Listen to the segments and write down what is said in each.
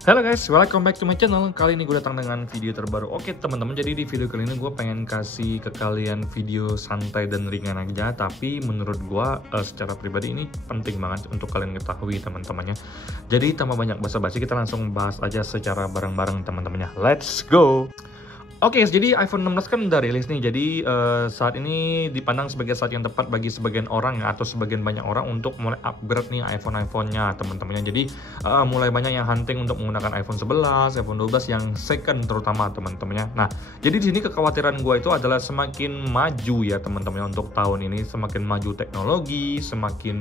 Halo guys, welcome back to my channel. Kali ini gue datang dengan video terbaru. Oke teman-teman, jadi di video kali ini gue pengen kasih ke kalian video santai dan ringan aja. Tapi menurut gue secara pribadi ini penting banget untuk kalian ketahui teman-temannya. Jadi tanpa banyak basa-basi, kita langsung bahas aja secara bareng-bareng teman-temannya. Let's go! Oke, jadi iPhone 16 kan udah rilis nih. Jadi saat ini dipandang sebagai saat yang tepat bagi sebagian orang atau sebagian banyak orang untuk mulai upgrade nih iPhone-nya teman-temannya. Jadi mulai banyak yang hunting untuk menggunakan iPhone 11, iPhone 12 yang second terutama teman-temannya. Nah, jadi di sini kekhawatiran gue itu adalah semakin maju ya teman-teman untuk tahun ini, semakin maju teknologi, semakin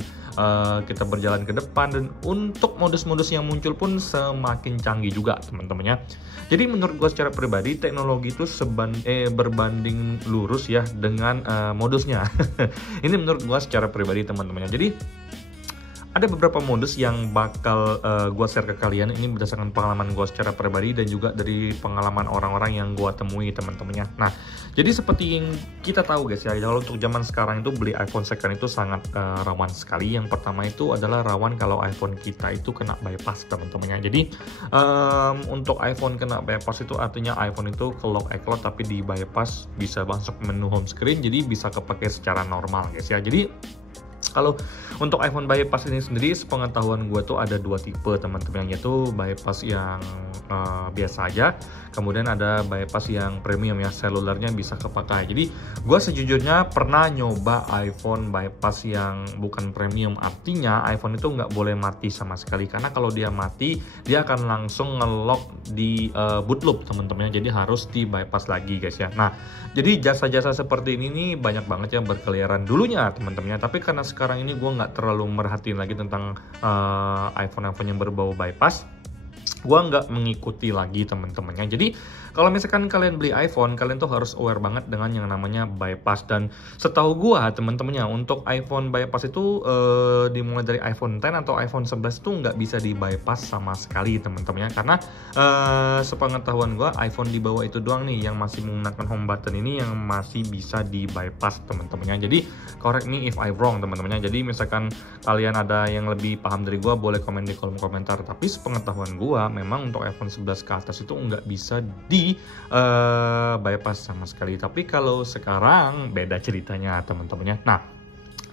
kita berjalan ke depan, dan untuk modus-modus yang muncul pun semakin canggih juga teman-temannya. Jadi menurut gue secara pribadi teknologi itu berbanding lurus ya dengan modusnya. Ini menurut gue secara pribadi teman-temannya. Jadi ada beberapa modus yang bakal gue share ke kalian. Ini berdasarkan pengalaman gue secara pribadi dan juga dari pengalaman orang-orang yang gue temui teman-temannya. Nah, jadi seperti yang kita tahu guys ya, kalau untuk zaman sekarang itu beli iPhone second itu sangat rawan sekali. Yang pertama itu adalah rawan kalau iPhone kita itu kena bypass teman-temannya. Jadi untuk iPhone kena bypass itu artinya iPhone itu ke lock iCloud tapi di bypass, bisa masuk menu home screen, jadi bisa kepake secara normal guys ya. Jadi kalau untuk iPhone bypass ini sendiri, sepengetahuan gue tuh ada dua tipe teman-teman, yaitu bypass yang biasa aja, kemudian ada bypass yang premium ya, selulernya bisa kepakai. Jadi gue sejujurnya pernah nyoba iPhone bypass yang bukan premium, artinya iPhone itu nggak boleh mati sama sekali, karena kalau dia mati dia akan langsung nge-lock di boot loop teman-teman, jadi harus di bypass lagi guys ya. Nah, jadi jasa-jasa seperti ini nih banyak banget yang berkeliaran dulunya teman-temannya, tapi karena sekarang ini gue nggak terlalu merhatiin lagi tentang iPhone yang berbau bypass, gue nggak mengikuti lagi teman-temannya. Jadi kalau misalkan kalian beli iPhone, kalian tuh harus aware banget dengan yang namanya bypass. Dan setahu gue teman-temannya, untuk iPhone bypass itu dimulai dari iPhone X atau iPhone 11 itu nggak bisa di bypass sama sekali teman-temannya, karena sepengetahuan gue iPhone di bawah itu doang nih yang masih menggunakan home button ini yang masih bisa di bypass teman-temannya. Jadi correct me if I wrong teman-temannya. Jadi misalkan kalian ada yang lebih paham dari gue, boleh komen di kolom komentar. Tapi sepengetahuan gue memang untuk iPhone 11 ke atas itu nggak bisa di bypass sama sekali. Tapi kalau sekarang beda ceritanya teman-temannya. Nah,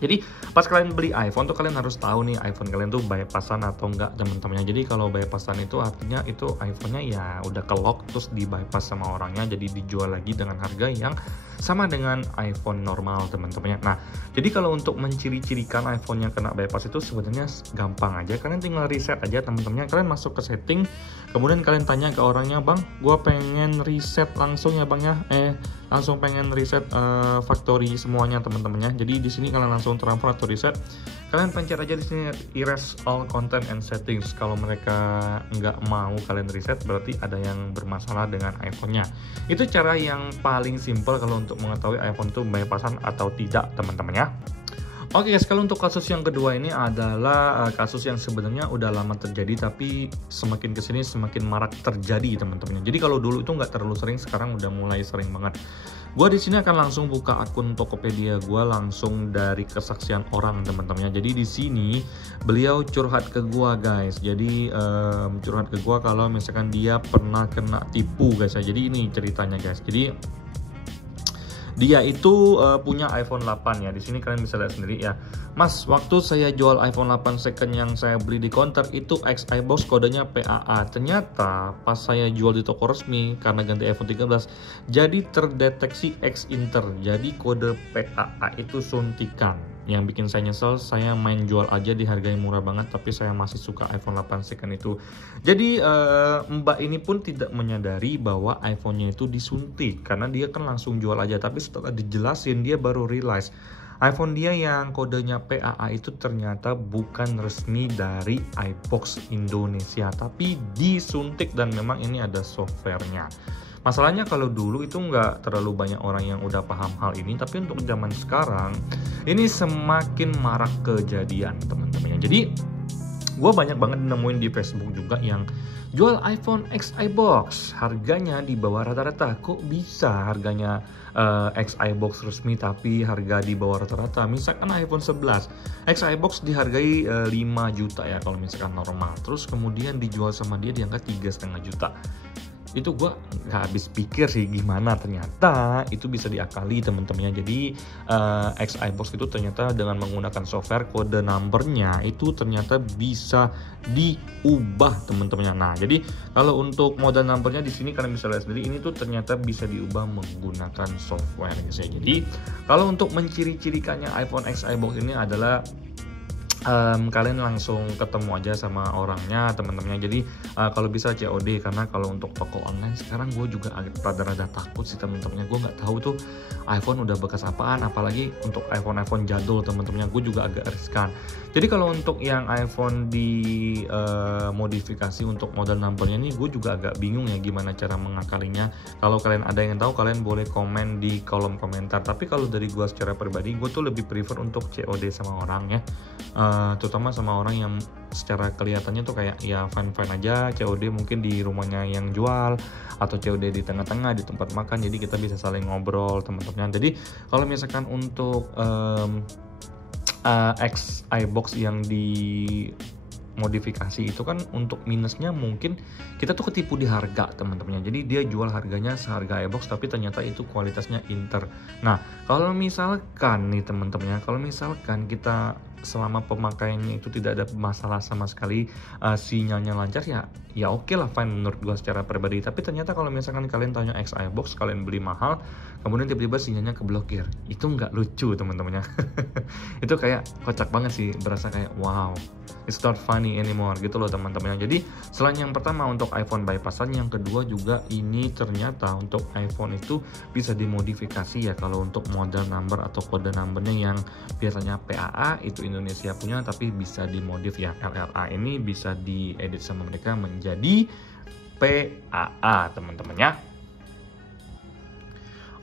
jadi pas kalian beli iPhone tuh kalian harus tahu nih iPhone kalian tuh bypassan atau enggak teman-temannya. Jadi kalau bypassan itu artinya itu iPhone-nya ya udah ke lock terus di bypass sama orangnya, jadi dijual lagi dengan harga yang sama dengan iPhone normal teman-temannya. Nah, jadi kalau untuk menciri-cirikan iPhone yang kena bypass itu sebenarnya gampang aja. Kalian tinggal reset aja teman-temannya. Kalian masuk ke setting, kemudian kalian tanya ke orangnya, "Bang, gua pengen reset langsung ya Bang ya." Langsung pengen reset factory semuanya teman-temannya. Jadi di sini kalian langsung transfer atau reset. Kalian pencet aja di sini erase all content and settings. Kalau mereka nggak mau kalian reset, berarti ada yang bermasalah dengan iPhone-nya. Itu cara yang paling simple kalau untuk mengetahui iPhone itu bypassan atau tidak teman-temannya. Oke guys, kalau untuk kasus yang kedua ini adalah kasus yang sebenarnya udah lama terjadi, tapi semakin kesini semakin marak terjadi teman-teman. Jadi kalau dulu itu nggak terlalu sering, sekarang udah mulai sering banget. Gua di sini akan langsung buka akun Tokopedia gua langsung dari kesaksian orang teman-temannya. Jadi di sini beliau curhat ke gua guys. Jadi curhat ke gua kalau misalkan dia pernah kena tipu guys ya. Jadi ini ceritanya guys. Jadi dia itu punya iPhone 8 ya. Di sini kalian bisa lihat sendiri ya. Mas, waktu saya jual iPhone 8 second yang saya beli di counter itu X-iBox kodenya PAA. Ternyata pas saya jual di toko resmi karena ganti iPhone 13 jadi terdeteksi X-Inter. Jadi kode PAA itu suntikan. Yang bikin saya nyesel, saya main jual aja di harga yang murah banget, tapi saya masih suka iPhone 8 second itu. Jadi mbak ini pun tidak menyadari bahwa iPhone-nya itu disuntik, karena dia kan langsung jual aja. Tapi setelah dijelasin, dia baru realize iPhone dia yang kodenya PAA itu ternyata bukan resmi dari iBox Indonesia, tapi disuntik, dan memang ini ada softwarenya. Masalahnya kalau dulu itu nggak terlalu banyak orang yang udah paham hal ini, tapi untuk zaman sekarang ini semakin marak kejadian teman-teman. Jadi Gue banyak banget nemuin di Facebook juga yang jual iPhone XI box, harganya di bawah rata-rata. Kok bisa harganya XI box resmi tapi harga di bawah rata-rata? Misalkan iPhone 11 XI box dihargai 5 juta ya kalau misalkan normal, terus kemudian dijual sama dia di angka 3,5 juta. Itu gue nggak habis pikir sih gimana ternyata itu bisa diakali temen-temennya. Jadi XI box itu ternyata dengan menggunakan software, kode numbernya itu ternyata bisa diubah temen-temennya. Nah jadi kalau untuk model numbernya di sini kalian bisa lihat sendiri, ini tuh ternyata bisa diubah menggunakan software guys ya. Jadi kalau untuk menciri-cirikannya iPhone XI box ini adalah kalian langsung ketemu aja sama orangnya teman-temannya. Jadi kalau bisa COD, karena kalau untuk toko online sekarang gue juga rada-rada takut sih teman-temannya. Gue nggak tahu tuh iPhone udah bekas apaan, apalagi untuk iPhone jadul teman-temannya, gue juga agak riskan. Jadi kalau untuk yang iPhone di modifikasi untuk model numbernya ini, gue juga agak bingung ya gimana cara mengakalinya. Kalau kalian ada yang tahu, kalian boleh komen di kolom komentar. Tapi kalau dari gue secara pribadi, gue tuh lebih prefer untuk COD sama orang ya. Terutama sama orang yang secara kelihatannya tuh kayak ya fine-fine aja, COD mungkin di rumahnya yang jual atau COD di tengah-tengah di tempat makan, jadi kita bisa saling ngobrol teman-teman. Jadi kalau misalkan untuk XI box yang di modifikasi itu kan untuk minusnya mungkin kita tuh ketipu di harga teman-temannya. Jadi dia jual harganya seharga iBox tapi ternyata itu kualitasnya Inter. Nah kalau misalkan nih teman-temannya, kalau misalkan kita selama pemakaiannya itu tidak ada masalah sama sekali, sinyalnya lancar, ya oke lah, fine menurut gua secara pribadi. Tapi ternyata kalau misalkan kalian tanya XI box, kalian beli mahal kemudian tiba-tiba sinyalnya keblokir, itu nggak lucu teman-temannya. Itu kayak kocak banget sih, berasa kayak wow, it's not funny anymore gitu loh teman-temannya. Jadi selain yang pertama untuk iPhone bypassan, yang kedua juga ini ternyata untuk iPhone itu bisa dimodifikasi ya. Kalau untuk model number atau kode numbernya yang biasanya PAA itu Indonesia punya, tapi bisa dimodif ya, LLA ini bisa diedit sama mereka menjadi PAA teman-temannya.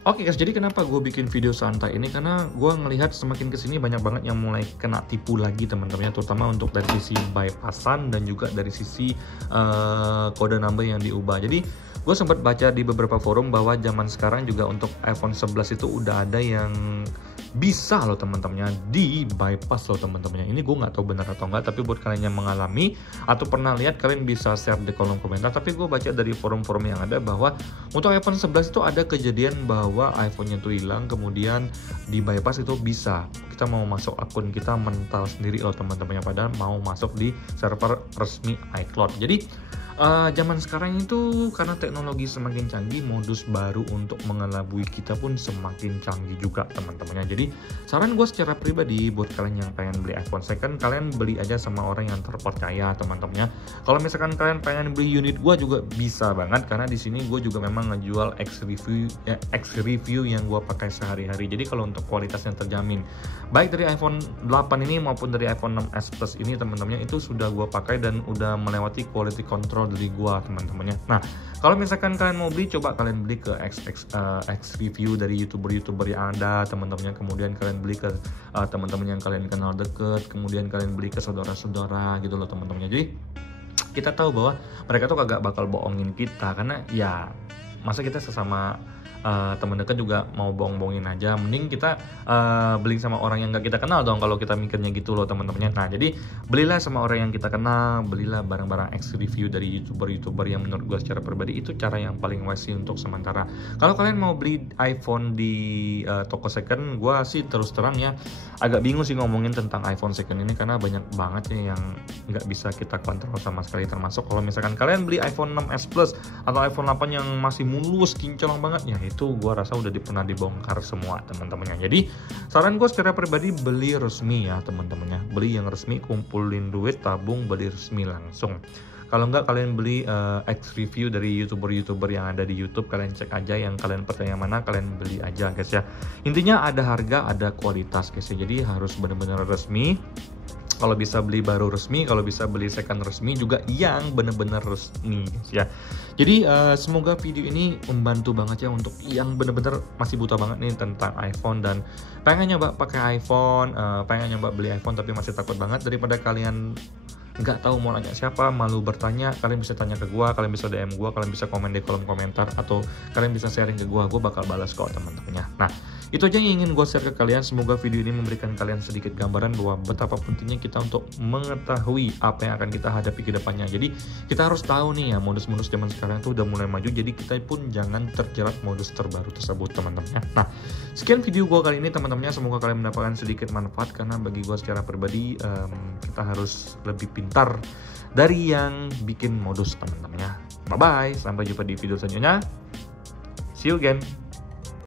Oke guys, jadi kenapa gue bikin video santai ini? Karena gue ngelihat semakin kesini banyak banget yang mulai kena tipu lagi teman-temannya, terutama untuk dari sisi bypassan dan juga dari sisi kode number yang diubah. Jadi gue sempat baca di beberapa forum bahwa zaman sekarang juga untuk iPhone 11 itu udah ada yang bisa loh teman-temannya di bypass loh teman-temannya. Ini gue nggak tahu benar atau enggak, tapi buat kalian yang mengalami atau pernah lihat, kalian bisa share di kolom komentar. Tapi gue baca dari forum-forum yang ada bahwa untuk iPhone 11 itu ada kejadian bahwa iPhone-nya tuh hilang, kemudian di bypass itu bisa kita mau masuk akun kita mental sendiri loh teman-temannya, padahal mau masuk di server resmi iCloud. Jadi zaman sekarang itu karena teknologi semakin canggih, modus baru untuk mengelabui kita pun semakin canggih juga teman-temannya. Jadi saran gue secara pribadi buat kalian yang pengen beli iPhone second, kalian beli aja sama orang yang terpercaya teman-temannya. Kalau misalkan kalian pengen beli unit gue juga bisa banget, karena di sini gue juga memang ngejual X review yang gue pakai sehari-hari. Jadi kalau untuk kualitasnya terjamin, baik dari iPhone 8 ini maupun dari iPhone 6s Plus ini teman-temannya, itu sudah gue pakai dan udah melewati quality control dari gua teman-temannya. Nah kalau misalkan kalian mau beli, coba kalian beli ke X review dari youtuber yang ada teman-temannya, kemudian kalian beli ke teman-teman yang kalian kenal deket, kemudian kalian beli ke saudara-saudara gitu loh teman-temannya. Jadi kita tahu bahwa mereka tuh kagak bakal bohongin kita, karena ya masa kita sesama teman dekat juga mau bohong-bohongin aja. Mending kita beli sama orang yang gak kita kenal dong kalau kita mikirnya gitu loh teman-temannya. Nah jadi belilah sama orang yang kita kenal, belilah barang-barang X review dari youtuber yang menurut gue secara pribadi itu cara yang paling wise sih untuk sementara. Kalau kalian mau beli iPhone di toko second, gue sih terus terang ya agak bingung sih ngomongin tentang iPhone second ini, karena banyak banget ya yang nggak bisa kita kontrol sama sekali. Termasuk kalau misalkan kalian beli iPhone 6s Plus atau iPhone 8 yang masih mulus kinclong banget ya, itu gue rasa udah pernah dibongkar semua teman-temannya. Jadi saran gue secara pribadi, beli resmi ya teman-temannya, beli yang resmi, kumpulin duit, tabung, beli resmi langsung. Kalau enggak, kalian beli X review dari youtuber yang ada di YouTube, kalian cek aja yang kalian percaya mana, kalian beli aja guys ya. Intinya ada harga, ada kualitas guys ya, jadi harus benar-benar resmi. Kalau bisa beli baru resmi, kalau bisa beli second resmi juga yang bener-bener resmi guys ya. Jadi semoga video ini membantu banget ya untuk yang bener-bener masih buta banget nih tentang iPhone dan pengen nyoba pakai iPhone, pengen nyoba beli iPhone tapi masih takut banget. Daripada kalian nggak tahu mau nanya siapa, malu bertanya, kalian bisa tanya ke gua, kalian bisa DM gua, kalian bisa komen di kolom komentar, atau kalian bisa sharing ke gua bakal balas kok teman-temannya. Nah, itu aja yang ingin gue share ke kalian. Semoga video ini memberikan kalian sedikit gambaran bahwa betapa pentingnya kita untuk mengetahui apa yang akan kita hadapi ke depannya. Jadi kita harus tahu nih ya, modus-modus zaman sekarang itu udah mulai maju, jadi kita pun jangan terjerat modus terbaru tersebut teman-teman ya. Nah, sekian video gue kali ini teman-temannya, semoga kalian mendapatkan sedikit manfaat, karena bagi gue secara pribadi kita harus lebih pintar dari yang bikin modus teman-temannya. Bye bye, sampai jumpa di video selanjutnya. See you again.